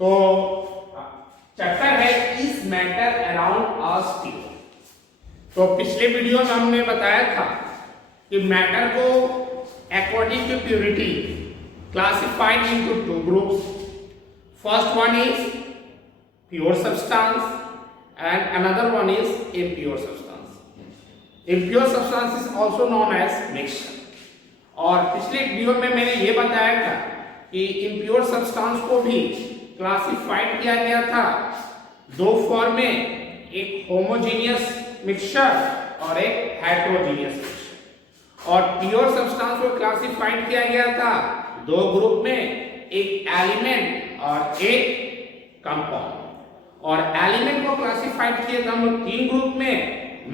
तो चैप्टर है is matter around us pure. तो पिछले वीडियो में हमने बताया था कि मैटर को according to purity classified into two groups. First one is pure substance and another one is impure substance. Impure substance is also known as mixture. और पिछले वीडियो में मैंने ये बताया था कि impure substance को भी क्लासिफाइड किया गया था दो फॉर्म में, एक होमोजेनियस मिक्सचर और एक हेटेरोजेनियस मिक्सचर। और प्योर सब्सटेंस को क्लासिफाइड किया गया था दो ग्रुप में, एक एलिमेंट और एक कंपाउंड। और एलिमेंट को क्लासिफाइड किए थे हम लोग तीन ग्रुप में,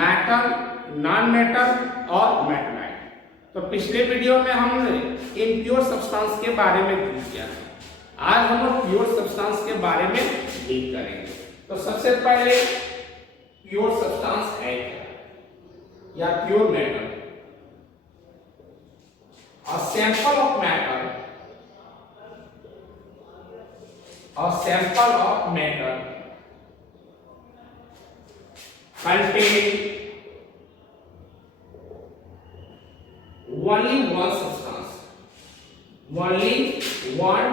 मेटल, नॉन मेटल और मेटलाइट। तो पिछले वीडियो में हमने इम्प्योर सब्सटेंस के बारे में डील किया था। आज हम लोग प्योर सब्सटेंस के बारे में डील करेंगे। तो सबसे पहले प्योर सब्सटेंस है क्या या pure metal. A sample of metal, a sample of metal contain only one substance, only one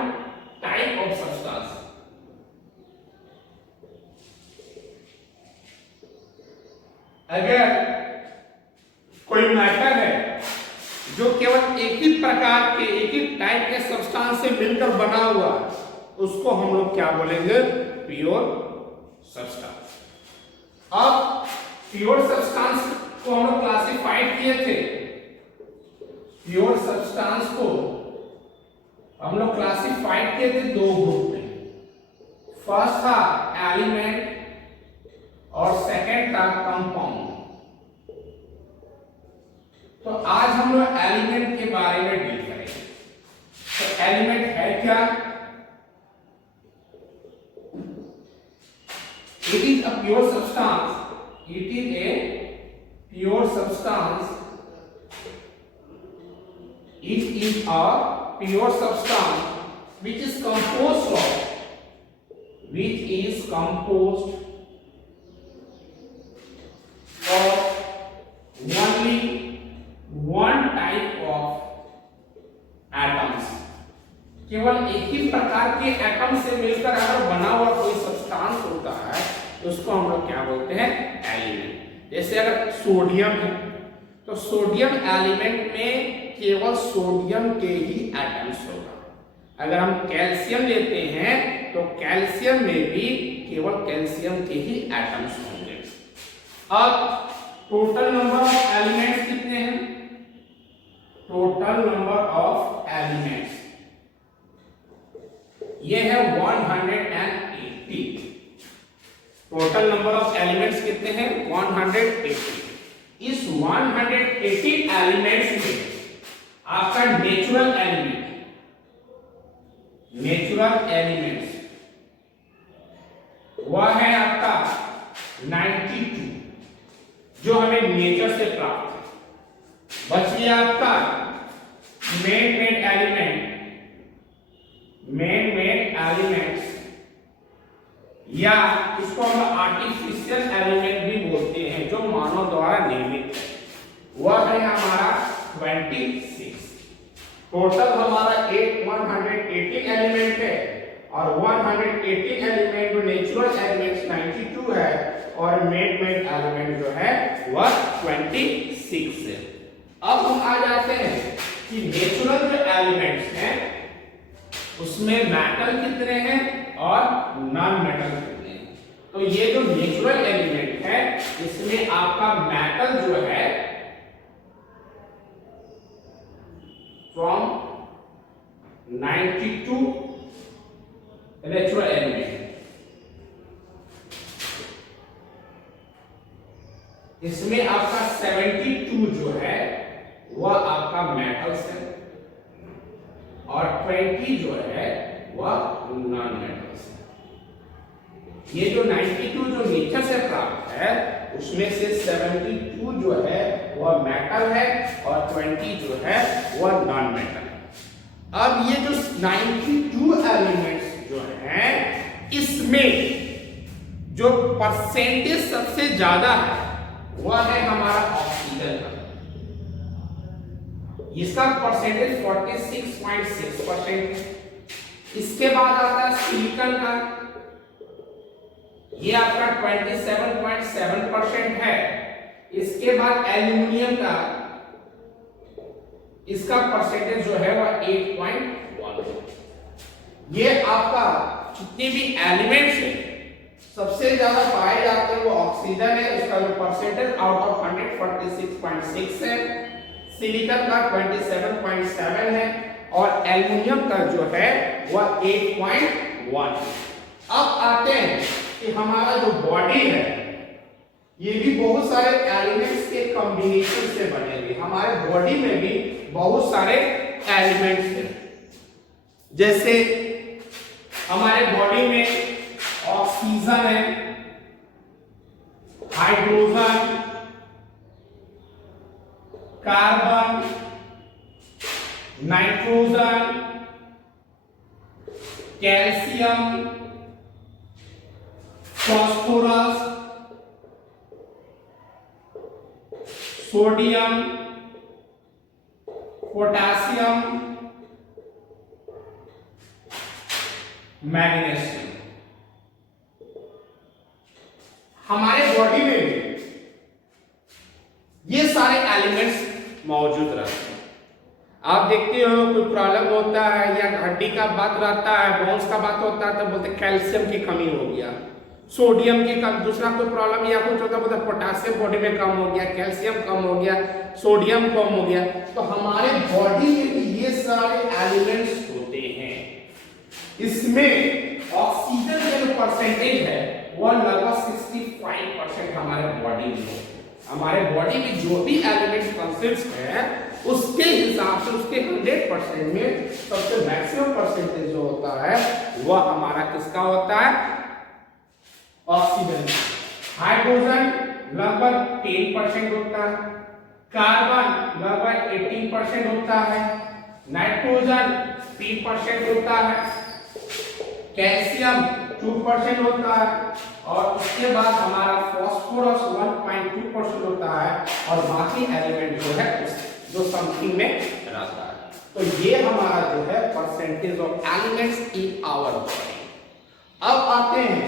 type of substance. अगर कोई मैटर है जो केवल एक ही प्रकार के, एक ही टाइप के सब्सटेंस से मिलकर बना हुआ, उसको हम लोग क्या बोलेंगे? Pure substance. अब प्योर सब्सटेंस को हम लोग क्लासिफाइड किए थे। प्योर सब्सटेंस को हम लोग क्लासिफाइड किए थे दो ग्रुप में। फर्स्ट था एलिमेंट और सेकंड था कंपाउंड। तो आज हम लोग एलिमेंट के बारे में डील करेंगे। तो एलिमेंट है क्या? It is a pure substance. It is a pure substance. It is a pure substance which is composed of only one type of atoms. केवल एक ही प्रकार के एटम से मिलकर अगर बना हुआ कोई सब्सटेंस होता है तो उसको हम लोग क्या बोलते हैं? एलिमेंट। जैसे अगर सोडियम है तो सोडियम एलिमेंट में केवल सोडियम के ही एटम्स होगा। अगर हम कैल्शियम लेते हैं तो कैल्शियम में भी केवल कैल्शियम के ही एटम्स होंगे। अब टोटल नंबर ऑफ एलिमेंट्स कितने हैं? टोटल नंबर ऑफ एलिमेंट्स ये है 180। टोटल नंबर ऑफ एलिमेंट्स कितने हैं? 180। इस 180 एलिमेंट्स में आपका नेचुरल एलिमेंट्स वह है आपका 92 जो हमें नेचर से प्राप्त है। बच गया आपका मेड एलिमेंट्स या इसको हम आर्टिफिशियल एलिमेंट भी बोलते हैं जो मानव द्वारा निर्मित है, वह है हमारा 26। टोटल हमारा 180 एलिमेंट है और 180 एलिमेंट जो नेचुरल एलिमेंट्स 92 है और मेड एलिमेंट जो है वह 26 है। अब हम आ जाते हैं कि नेचुरल जो एलिमेंट्स हैं उसमें मेटल कितने हैं और नॉन मेटल कितने हैं। तो ये जो नेचुरल एलिमेंट है इसमें आपका मेटल जो है फ्रॉम 92 नेचुरल एलिमेंट, इसमें आपका 72 जो है वह आपका मेटल्स है और 20 जो है वह नॉन मेटल्स है। ये जो 92 जो नेचर से प्राप्त है उसमें से 72 जो है वह मेटल है और 20 जो है वह नॉन मेटल है। अब ये जो 92 एलिमेंट्स जो हैं इसमें जो परसेंटेज सबसे ज्यादा है वह है हमारा ऑक्सीजन का। इसका परसेंटेज 46.6% है। इसके बाद आता है सिलिकॉन का, ये आपका 27.7% है। इसके बाद एल्युमिनियम का, इसका परसेंटेज जो है वह 8.1। ये आपका जितने भी एलिमेंट्स है सबसे ज्यादा पाए जाते हैं वो ऑक्सीजन है, उसका जो परसेंटेज आउट ऑफ 100 46.6 है। सिलिकॉन का 27.7 है और एल्युमिनियम का जो है वह 8.1। अब आते हैं कि हमारा जो बॉडी है ये भी बहुत सारे एलिमेंट्स के कॉम्बिनेशन से बने हुए। हमारे बॉडी में भी बहुत सारे एलिमेंट्स हैं, जैसे हमारे बॉडी में ऑक्सीजन है, hydrogen, carbon, nitrogen, calcium, phosphorus, sodium, potassium, magnesium. हमारे बॉडी में ये सारे एलिमेंट्स मौजूद रहते हैं। आप देखते हो कोई प्रॉब्लम होता है या हड्डी का बात रहता है, बोन्स का बात होता है तो बोलते कैल्शियम की कमी हो गया, सोडियम की कम, दूसरा कोई प्रॉब्लम या कुछ होता है पोटेशियम बॉडी में कम हो गया, कैल्शियम कम हो गया, सोडियम कम हो गया। तो हमारे बॉडी में भी ये सारे एलिमेंट्स होते हैं। इसमें ऑक्सीजन का जो परसेंटेज है वह लगभग 65% हमारे बॉडी में है। हमारे बॉडी में जो भी एलिमेंट कंसिस्ट है उसके हिसाब से उसके 100% में सबसे मैक्सिमम परसेंटेज जो होता है वह हमारा किसका होता है, ऑक्सीजन। हाइड्रोजन लगभग 10% होता है, कार्बन लगभग 18% होता है, नाइट्रोजन 3% होता है, कैल्शियम 2% होता है और उसके बाद हमारा फास्फोरस 1.2% होता है और बाकी एलिमेंट जो है जो समथिंग में रहता है। तो ये हमारा जो है percentage of elements in our body. अब आते हैं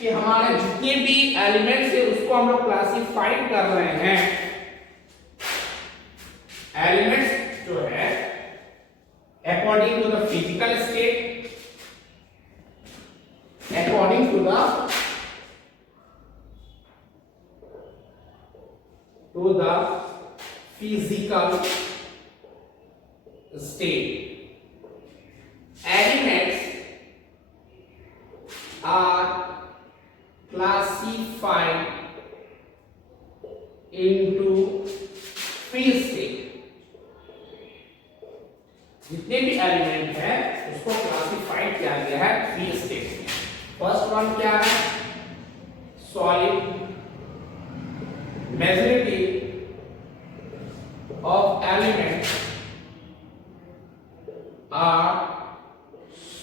कि हमारे जितने भी एलिमेंट्स है उसको हम लोग क्लासिफाइड कर रहे हैं। एलिमेंट्स जो है according to the physical state, according to the physical state. Elements are classified into three states. जितने भी एलिमेंट है उसको क्लासिफाइड किया गया है 3 स्टेट में। फर्स्ट वन क्या है, solid. Majority of elements are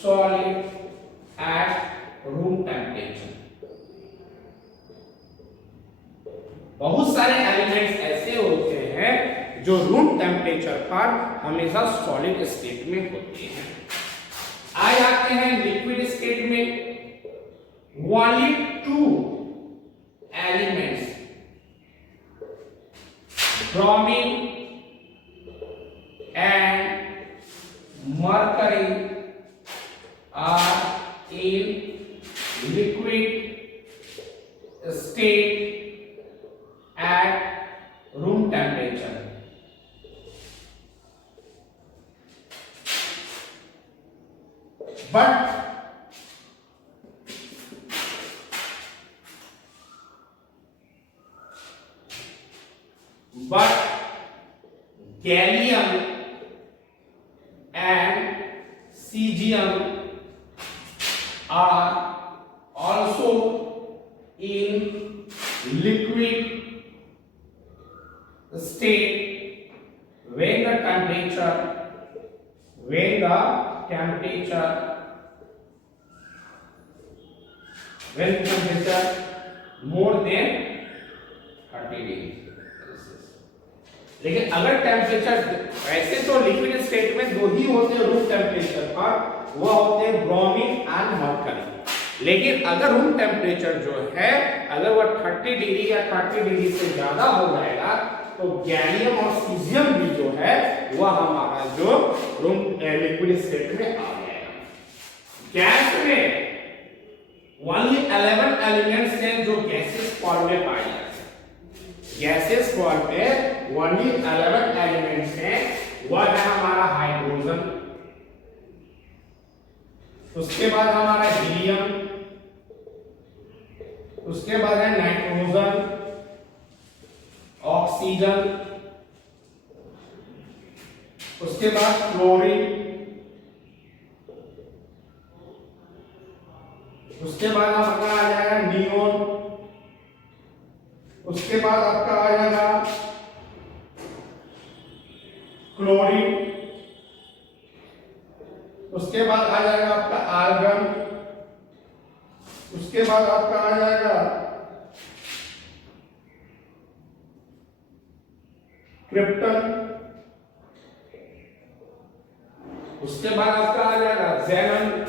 solid at room temperature. बहुत सारे एलिमेंट्स ऐसे होते हैं जो रूम टेम्परेचर पर हमेशा सॉलिड स्टेट में होते हैं। आ जाते हैं लिक्विड स्टेट में। Only 2 elements, bromine and mercury, are in liquid state at room temperature. But gallium and cesium are also in liquid state when the temperature when temperature more than 30 degree. लेकिन अगर temperature, ऐसे तो liquid state में दो ही होते हैं room temperature पर, वो होते हैं ब्रोमीन एंड मरकरी। लेकिन अगर रूम टेम्परेचर जो है अगर वो 30 डिग्री या 30 डिग्री से ज्यादा हो जाएगा तो गैलियम और सीजियम भी जो है वह हमारा जो रूम लिक्विड स्टेट में आ जाएगा। गैस में ओनली 11 एलिमेंट्स हैं जो गैसेस फॉर्म में पाए जाते हैं। गैसेस फॉर्म में ओनली 11 एलिमेंट्स हैं। वह है हमारा हाइड्रोजन, उसके बाद हमारा हीलियम, उसके बाद है नाइट्रोजन, ऑक्सीजन, उसके बाद क्लोरीन, उसके बाद आपका आ जाएगा नियोन, उसके बाद आपका आ जाएगा क्लोरीन, उसके बाद आ जाएगा आपका आर्गन, उसके बाद आपका आ जाएगा क्रिप्टन, उसके बाद आपका आ जाएगा ज़ेनन,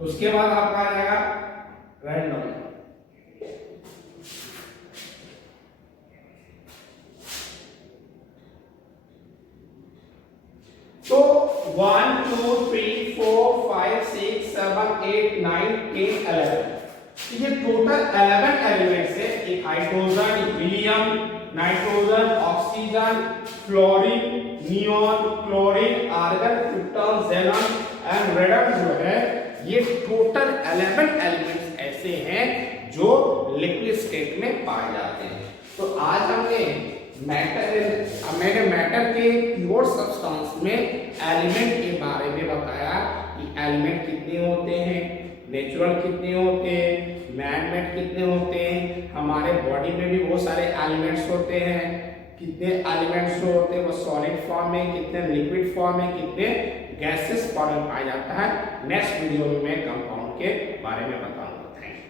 उसके बाद आपका आ जाएगा रैंडम। तो 1 2 3 4 5 6 7 8 9 10 11, ये टोटल 11 एलिमेंट्स है। एक hydrogen, helium, nitrogen, oxygen, fluorine, neon, chlorine, argon, krypton, xenon and radon जो है ये टोटल 11 एलिमेंट्स ऐसे हैं जो लिक्विड स्टेट में पाए जाते हैं। तो आज हमने मैटर के प्योर सब्सटेंस में एलिमेंट के बारे में बताया कि एलिमेंट कितने होते हैं, नेचुरल कितने होते हैं, मैन मेड कितने होते हैं, हमारे बॉडी में भी बहुत सारे एलिमेंट्स होते हैं, कितने एलिमेंट्स जो होते हैं वो सॉलिड फॉर्म में, कितने लिक्विड फॉर्म में, कितने गैसेस फॉर्म में पाया जाता है। नेक्स्ट वीडियो में मैं कंपाउंड के बारे में बताऊंगा। Thank you.